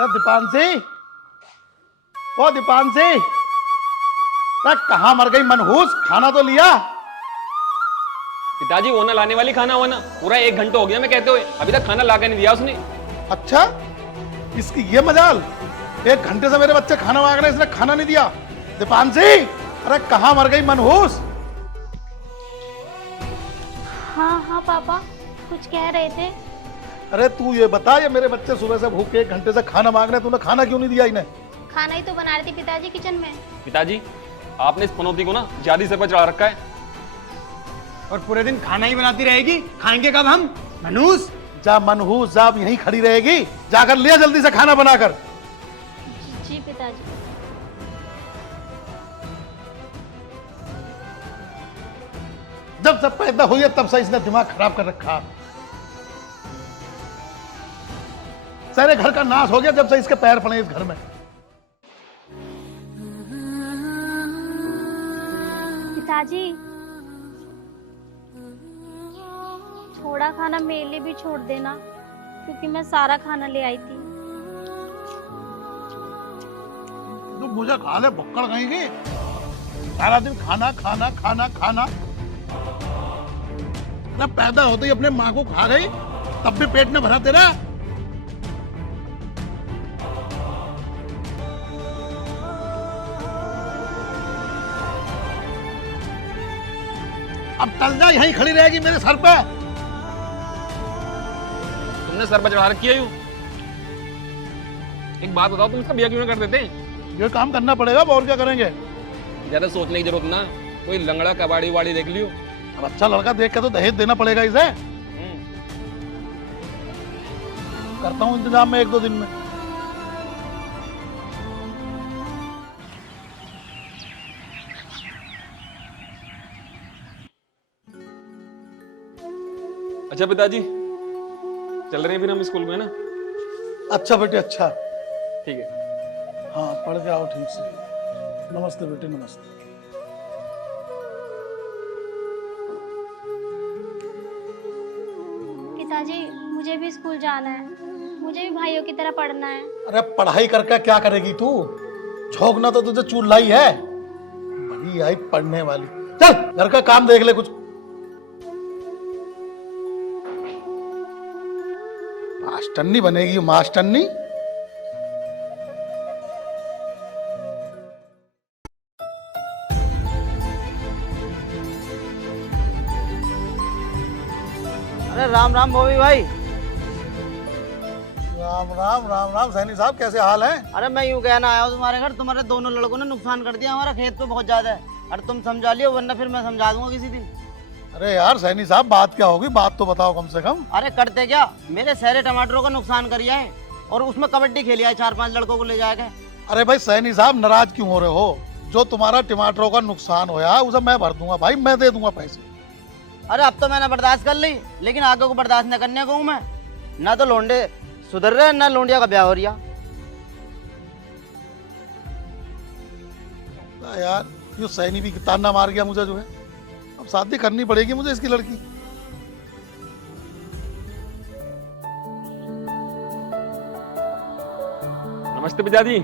अरे दीपांशी, ओ दीपांशी, अरे कहाँ मर गई मनहूस? खाना तो लिया। पिताजी वो ना लाने वाली खाना हुआ ना, पूरा 1 घंटा हो गया मैं कहते हुए, अभी तक खाना ला के नहीं दिया उसने। अच्छा, इसकी ये मजाल, 1 घंटे से मेरे बच्चे खाना मांग रहे हैं, इसने खाना नहीं दिया। दीपांशी, अरे कहाँ मर गई मनहूस? हाँ हाँ पापा, कुछ कह रहे थे? अरे तू ये बता, ये मेरे बच्चे सुबह से भूखे 1 घंटे से खाना मांग रहे हैं, तूने खाना क्यों नहीं दिया इन्हें? खाना ही तो बना रही थी पिताजी किचन में। पिताजी आपने इस पनौती को ना ज्यादा सिर पर चढ़ा रखा है। और पूरे दिन खाना ही बनाती रहेगी, खाएंगे कब हम? मनूस जा मनहूस जा, अब यहीं खड़ी रहेगी, जाकर लिया जल्दी से खाना बनाकर। जी पिताजी। जब सब पैदा हुई है तब से इसने दिमाग खराब कर रखा। सारे घर का नाश हो गया जब से इसके पैर पड़े इस घर में। पिताजी, थोड़ा खाना मेरे लिए भी छोड़ देना, क्योंकि मैं सारा खाना ले आई थी। तो मुझे खा ले, भुक्कड़ कहेंगी। सारा दिन खाना खाना खाना खाना। जब पैदा होते ही अपने माँ को खा गई, तब भी पेट में भरा तेरा। अब टल जा, यहीं खड़ी रहेगी मेरे सर पे। तुमने सर पर चढ़ा रखी है यूं। एक बात बताओ, तुम इसका बिया क्यों नहीं कर देते? ये काम करना पड़ेगा, और क्या करेंगे? ज्यादा सोचने की जरूरत ना, कोई लंगड़ा कबाड़ी वाड़ी देख लियो। अब अच्छा लड़का देख के तो दहेज देना पड़ेगा इसे। करता हूँ इंतजाम में 1-2 दिन में। अच्छा पिताजी, चल रहे हैं फिर हम स्कूल में ना? अच्छा बेटे, अच्छा। ठीक है। हाँ, पढ़ के आओ ठीक से। नमस्ते बेटे, नमस्ते। पिताजी, मुझे भी स्कूल जाना है, मुझे भी भाइयों की तरह पढ़ना है। अरे पढ़ाई करके क्या करेगी तू? झोंकना तो तुझे चूल्हा ही है। बड़ी आई पढ़ने वाली। चल घर का काम देख ले कुछ। मास्टरनी बनेगी, मास्टरनी। अरे राम राम बॉबी भाई। राम राम राम राम। सैनी साहब, कैसे हाल है? अरे मैं यूं कहना आया हूँ तुम्हारे घर, तुम्हारे दोनों लड़कों ने नुकसान कर दिया हमारा खेत पे बहुत ज्यादा है। अरे तुम समझा लियो, वरना फिर मैं समझा दूंगा किसी दिन। अरे यार सैनी साहब, बात क्या होगी? बात तो बताओ कम से कम। अरे करते क्या, मेरे सारे टमाटरों का नुकसान करिया है और उसमें कबड्डी खेली है 4-5 लड़कों को ले जाके। अरे भाई सैनी साहब, नाराज क्यों हो रहे हो? जो तुम्हारा टमाटरों का नुकसान होया उसे मैं भर दूंगा भाई, मैं दे दूंगा पैसे। अरे अब तो मैंने बर्दाश्त कर ली, लेकिन आगे को बर्दाश्त न करने को हूँ मैं। ना तो लोंडे सुधर रहे, ना लोंडिया का ब्याह हो रहा। यार ये सैनी भी ताना मार गया मुझे जो है। अब शादी करनी पड़ेगी मुझे इसकी लड़की। नमस्ते पिताजी।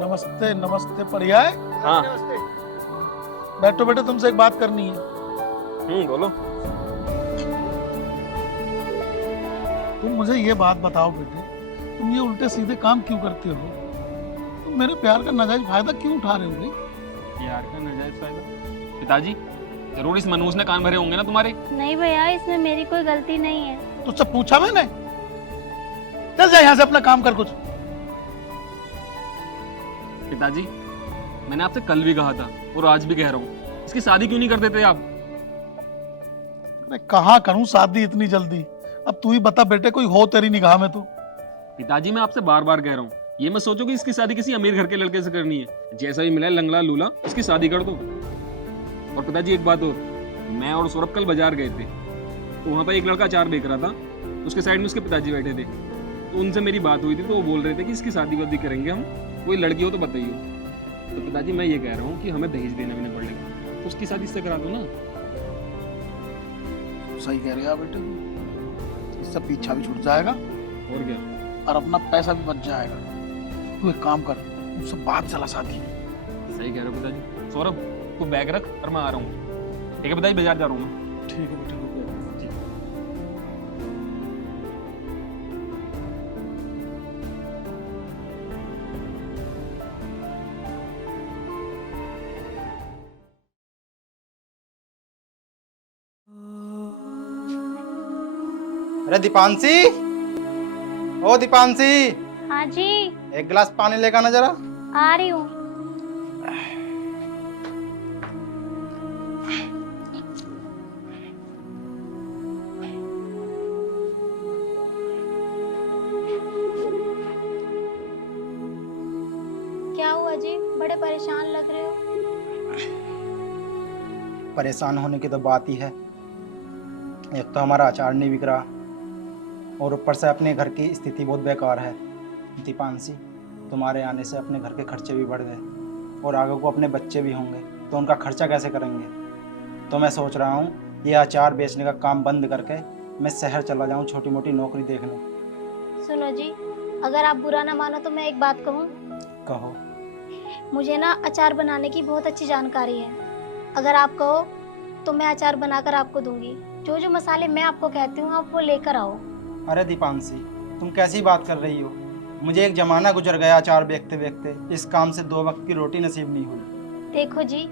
नमस्ते नमस्ते, बढ़िया है। हाँ। बैठो बेटे, तुमसे एक बात करनी है। बोलो। तुम मुझे ये बात बताओ बेटे, तुम ये उल्टे सीधे काम क्यों करते हो? तुम मेरे प्यार का नाजायज फायदा क्यों उठा रहे हो? प्यार का नाजायज फायदा? पिताजी जरूर इस मनहूस ने कान भरे होंगे ना तुम्हारे। नहीं भैया, इसमें मेरी कोई गलती नहीं है। तुझसे पूछा मैंने? चल जा यहाँ से, अपना काम कर कुछ। पिताजी मैंने आपसे कल भी कहा था और आज भी कह रहा हूँ, इसकी शादी क्यों नहीं कर देते आप? मैं कहाँ करूँ शादी इतनी जल्दी? अब तू ही बता बेटे, कोई हो तेरी निगाह में तो। पिताजी मैं आपसे बार बार कह रहा हूँ, ये मत सोचो कि इसकी शादी किसी अमीर घर के लड़के से करनी है। जैसा भी मिला है लंगड़ा लूला, इसकी शादी कर दो। और पिताजी एक बात और, मैं और सौरभ कल बाजार गए थे, तो वहाँ पर एक लड़का अचार बेच रहा था, उसके साइड में उसके पिताजी बैठे थे। तो उनसे मेरी बात हुई थी, तो वो बोल रहे थे कि इसकी शादी वादी करेंगे हम, कोई लड़की हो तो बताइए। तो पिताजी मैं ये कह रहा हूँ कि हमें दहेज देना भी नहीं पड़ेगा, तो उसकी शादी इससे करा दो ना। सही कह रहा बेटे, इससे पीछा भी छूट जाएगा। और क्या? और अपना पैसा भी बच जाएगा। तू एक काम कर, उससे बात चला साथी। सही कह रहे हो पिताजी। सौरभ तू बैग रख और मैं आ रहा हूँ। ठीक है पिताजी, बाजार जा रहा हूँ मैं। ठीक है बेटा, रुक जा। अरे दीपांशी, ओ दीपांशी, हाँ जी, एक गिलास पानी लेकर आना जरा। आ रही हूँ। क्या हुआ जी, बड़े परेशान लग रहे हो? परेशान होने की तो बात ही है। एक तो हमारा अचार नहीं बिक रहा और ऊपर से अपने घर की स्थिति बहुत बेकार है। दीपांशी, तुम्हारे आने से अपने घर के खर्चे भी बढ़ गए और आगे को अपने बच्चे भी होंगे तो उनका खर्चा कैसे करेंगे। तो मैं सोच रहा हूँ ये अचार बेचने का काम बंद करके मैं शहर चला जाऊँ छोटी मोटी नौकरी देखने। सुनो जी, अगर आप बुरा ना मानो तो मैं एक बात कहूँ। कहो। मुझे ना अचार बनाने की बहुत अच्छी जानकारी है। अगर आप कहो तो मैं अचार बनाकर आपको दूंगी। जो जो मसाले मैं आपको कहती हूँ आप वो लेकर आओ। अरे दीपांशी, तुम कैसी बात कर रही हो? मुझे एक ज़माना गुजर गया अचार बेचते बेचते। इस काम से 2 वक्त की रोटी नसीब नहीं हुई। देखो जी,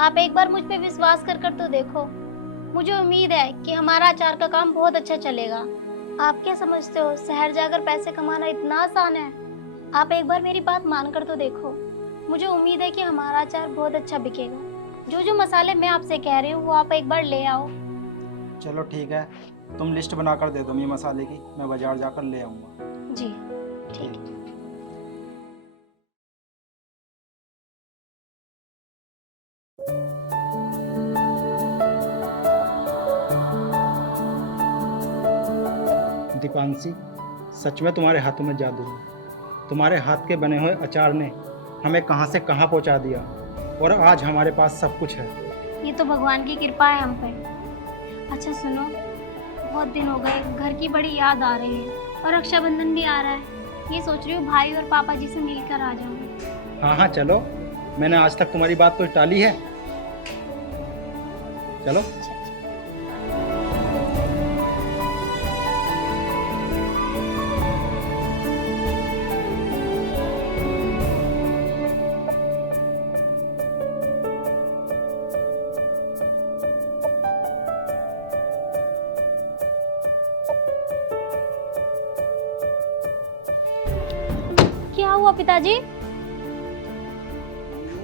आप एक बार मुझ पे विश्वास कर तो देखो। मुझे उम्मीद है कि हमारा अचार का काम बहुत अच्छा चलेगा। आप क्या समझते हो शहर जाकर पैसे कमाना इतना आसान है? आप एक बार मेरी बात मान कर तो देखो। मुझे उम्मीद है कि हमारा अचार बहुत अच्छा बिकेगा। जो जो मसाले मैं आपसे कह रही हूँ वो आप एक बार ले आओ। चलो ठीक है, तुम लिस्ट बनाकर दे दो ये मसाले की, मैं बाजार जाकर ले आऊँगा। जी ठीक है। दीपांशी, सच में तुम्हारे हाथों में जादू है। तुम्हारे हाथ के बने हुए अचार ने हमें कहां से कहां पहुंचा दिया और आज हमारे पास सब कुछ है। ये तो भगवान की कृपा है हम पे। अच्छा सुनो, बहुत दिन हो गए, घर की बड़ी याद आ रही है और रक्षाबंधन भी आ रहा है। ये सोच रही हूँ भाई और पापा जी से मिलकर आ जाऊँ। हाँ हाँ चलो, मैंने आज तक तुम्हारी बात कोई टाली है? चलो। क्या हुआ पिताजी?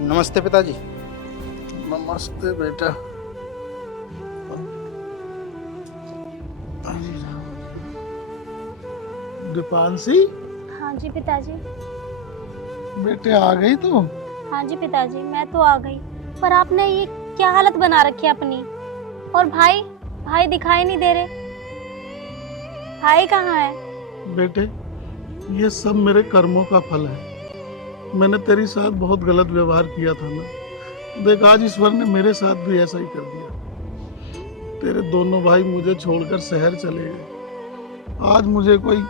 नमस्ते पिताजी। नमस्ते बेटा। दीपांशी, हाँ जी पिताजी। बेटे आ गई तो? हाँ जी पिताजी, मैं तो आ गई। पर आपने ये क्या हालत बना रखी है अपनी? और भाई, भाई दिखाई नहीं दे रहे। भाई कहाँ है? बेटे, ये सब मेरे कर्मों का फल है। मैंने तेरे साथ बहुत गलत व्यवहार किया था ना। देख, आज ईश्वर ने मेरे साथ भी ऐसा ही कर दिया। तेरे दोनों भाई मुझे छोड़कर शहर चले गए। आज मुझे कोई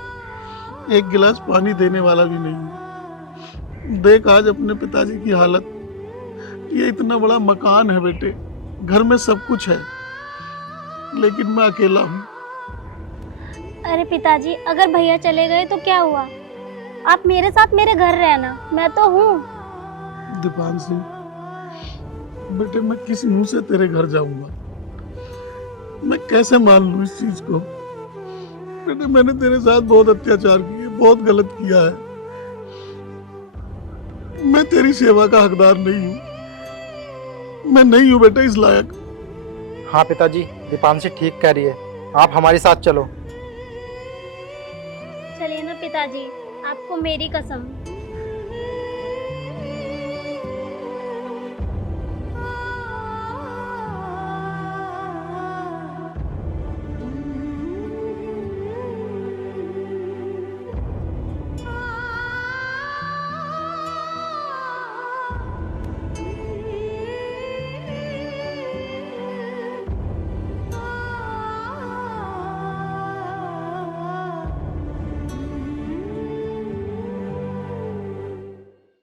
एक गिलास पानी देने वाला भी नहीं है। देख आज अपने पिताजी की हालत। ये इतना बड़ा मकान है बेटे, घर में सब कुछ है, लेकिन मैं अकेला हूँ। अरे पिताजी, अगर भैया चले गए तो क्या हुआ? आप मेरे साथ मेरे घर रहना, मैं तो हूँ। दीपांशी बेटे, मैं किस मुंह से तेरे घर जाऊंगा? मैं कैसे मान लूं इस चीज को? बेटे मैंने तेरे साथ बहुत अत्याचार किए, बहुत गलत किया है। मैं तेरी सेवा का हकदार नहीं हूँ। मैं नहीं हूँ बेटा इस लायक। हाँ पिताजी, दीपांशी ठीक कह रही है, आप हमारे साथ चलो। चलिए ना पिताजी, आपको मेरी कसम,